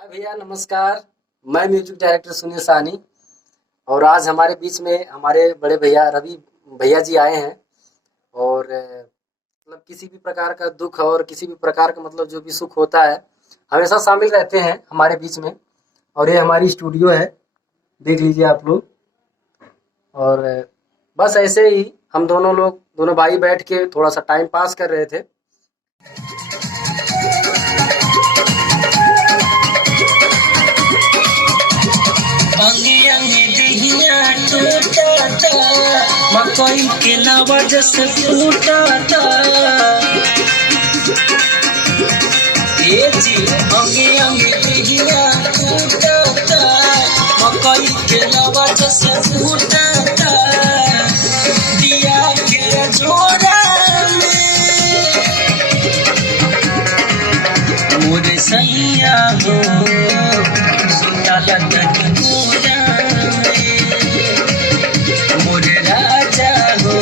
हाय भैया, नमस्कार। मैं म्यूजिक डायरेक्टर सुनील साहनी और आज हमारे बीच में हमारे बड़े भैया रवि भैया जी आए हैं। और मतलब किसी भी प्रकार का दुख और किसी भी प्रकार का मतलब जो भी सुख होता है हमेशा शामिल रहते हैं हमारे बीच में। और ये हमारी स्टूडियो है, देख लीजिए आप लोग। और बस ऐसे ही हम दोनों लोग दोनों भाई बैठ के थोड़ा सा टाइम पास कर रहे थे। अंगे अंगे देहिया टूटाता, मकई के लावा जैसे फूटाता। ए जी अंगे अंगे देहिया टूटाता, मकई के लावा जैसे फूटाता। दिया के झोरा में मोरे सैया हो सुताला तनी कोरा में, मोरे राजा हो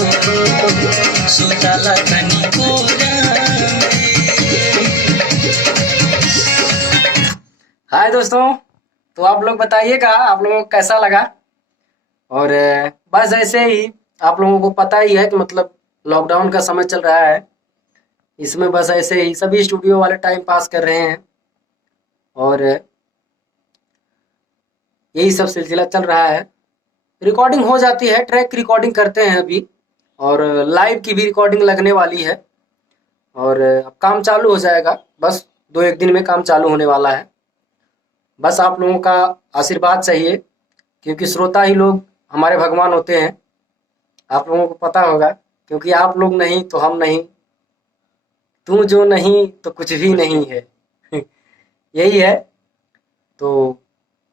सुताला तनी कोरा में। हाय दोस्तों, तो आप लोग बताइएगा आप लोगों को कैसा लगा। और बस ऐसे ही आप लोगों को पता ही है कि मतलब लॉकडाउन का समय चल रहा है। इसमें बस ऐसे ही सभी स्टूडियो वाले टाइम पास कर रहे हैं और यही सब सिलसिला चल रहा है। रिकॉर्डिंग हो जाती है, ट्रैक की रिकॉर्डिंग करते हैं अभी और लाइव की भी रिकॉर्डिंग लगने वाली है। और अब काम चालू हो जाएगा, बस 2-1 दिन में काम चालू होने वाला है। बस आप लोगों का आशीर्वाद चाहिए, क्योंकि श्रोता ही लोग हमारे भगवान होते हैं। आप लोगों को पता होगा, क्योंकि आप लोग नहीं तो हम नहीं, तू जो नहीं तो कुछ भी नहीं है। यही है। तो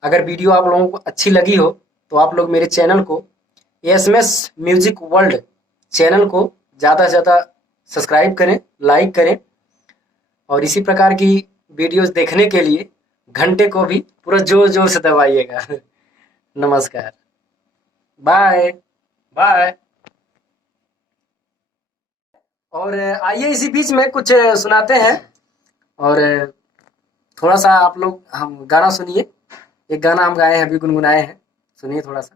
अगर वीडियो आप लोगों को अच्छी लगी हो तो आप लोग मेरे चैनल को एसएमएस म्यूजिक वर्ल्ड चैनल को ज़्यादा से ज़्यादा सब्सक्राइब करें, लाइक करें और इसी प्रकार की वीडियोस देखने के लिए घंटे को भी पूरा जोर जोर से दबाइएगा। नमस्कार, बाय बाय। और आइए इसी बीच में कुछ सुनाते हैं। और थोड़ा सा आप लोग हम गाना सुनिए। एक गाना हम गाए हैं, अभी गुनगुनाए हैं, सुनिए थोड़ा सा।